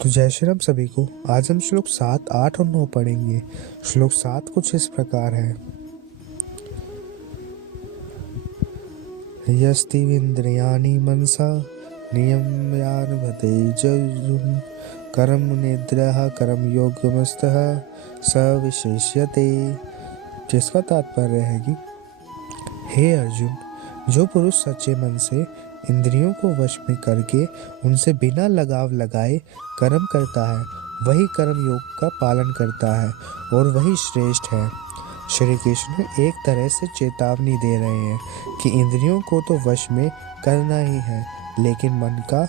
तो जय श्री राम सभी को। आज हम श्लोक 7, 8 और 9 पढ़ेंगे। श्लोक 7 कुछ इस प्रकार है। यस्तिविन्द्रियाणि मनसा नियम्यारभते जजुं करम निद्रः करम योगमस्तः स विशेष्यते। जिसका तात्पर्य है कि हे अर्जुन, जो पुरुष सच्चे मन से इंद्रियों को वश में करके उनसे बिना लगाव लगाए कर्म करता है, वही कर्म योग का पालन करता है और वही श्रेष्ठ है। श्री कृष्ण एक तरह से चेतावनी दे रहे हैं कि इंद्रियों को तो वश में करना ही है, लेकिन मन का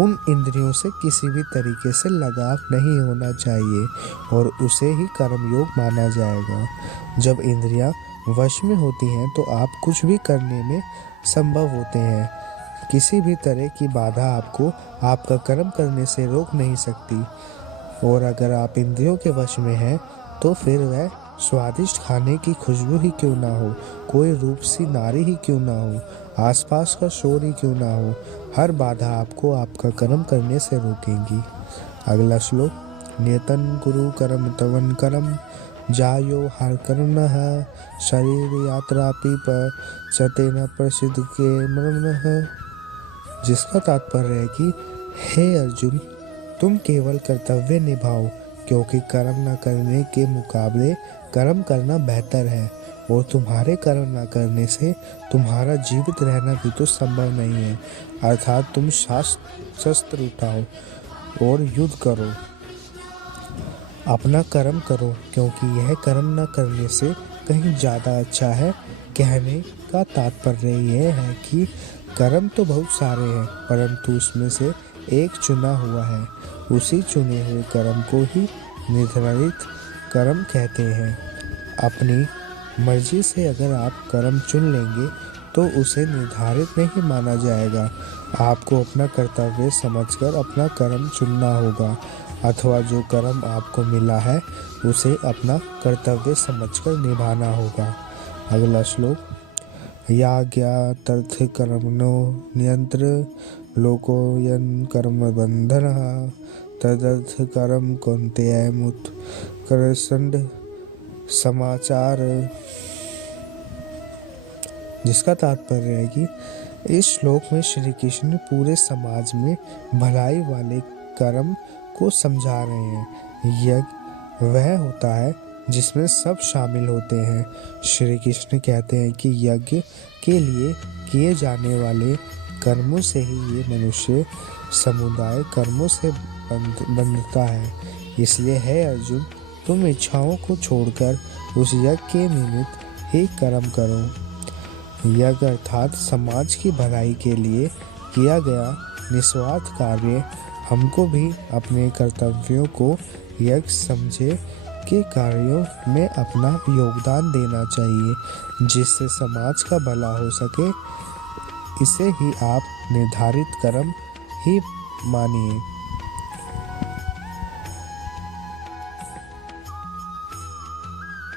उन इंद्रियों से किसी भी तरीके से लगाव नहीं होना चाहिए और उसे ही कर्मयोग माना जाएगा। जब इंद्रियां वश में होती हैं तो आप कुछ भी करने में संभव होते हैं। किसी भी तरह की बाधा आपको आपका कर्म करने से रोक नहीं सकती। और अगर आप इंद्रियों के वश में हैं तो फिर वह स्वादिष्ट खाने की खुशबू ही क्यों ना हो, कोई रूप सी नारी ही क्यों ना हो, आसपास का शोर ही क्यों ना हो, हर बाधा आपको आपका कर्म करने से रोकेगी। अगला श्लोक। नियतं कुरु कर्म तवन कर्म जायो हर कर्म शरीर यात्रापि पचते न प्रसिद्ध के मर्मणः। जिसका तात्पर्य है कि हे अर्जुन, तुम केवल कर्तव्य निभाओ, क्योंकि कर्म न करने के मुकाबले कर्म करना बेहतर है और तुम्हारे कर्म न करने से तुम्हारा जीवित रहना भी तो संभव नहीं है। अर्थात तुम शस्त्र उठाओ और युद्ध करो, अपना कर्म करो, क्योंकि यह कर्म न करने से कहीं ज़्यादा अच्छा है। कहने का तात्पर्य यह है कि कर्म तो बहुत सारे हैं, परंतु उसमें से एक चुना हुआ है। उसी चुने हुए कर्म को ही निर्धारित कर्म कहते हैं। अपनी मर्जी से अगर आप कर्म चुन लेंगे तो उसे निर्धारित नहीं माना जाएगा। आपको अपना कर्तव्य समझकर अपना कर्म चुनना होगा, अथवा जो कर्म आपको मिला है उसे अपना कर्तव्य समझकर निभाना होगा। अगला श्लोक। याज्ञातर्थ कर्मणो नियंत्र लोको यन कर्म बंधनः तदर्थ कर्म कौन्तेय मुत करसंड समाचार। जिसका तात्पर्य है कि इस श्लोक में श्री कृष्ण पूरे समाज में भलाई वाले कर्म को समझा रहे हैं। यज्ञ वह होता है जिसमें सब शामिल होते हैं। श्री कृष्ण कहते हैं कि यज्ञ के लिए किए जाने वाले कर्मों से ही ये मनुष्य समुदाय कर्मों से बंधता है। इसलिए है अर्जुन, तुम इच्छाओं को छोड़कर उस यज्ञ के निमित्त ही कर्म करो। यज्ञ अर्थात समाज की भलाई के लिए किया गया निस्वार्थ कार्य। हमको भी अपने कर्तव्यों को यज्ञ समझे के कार्यों में अपना योगदान देना चाहिए, जिससे समाज का भला हो सके। इसे ही आप निर्धारित कर्म ही मानिए।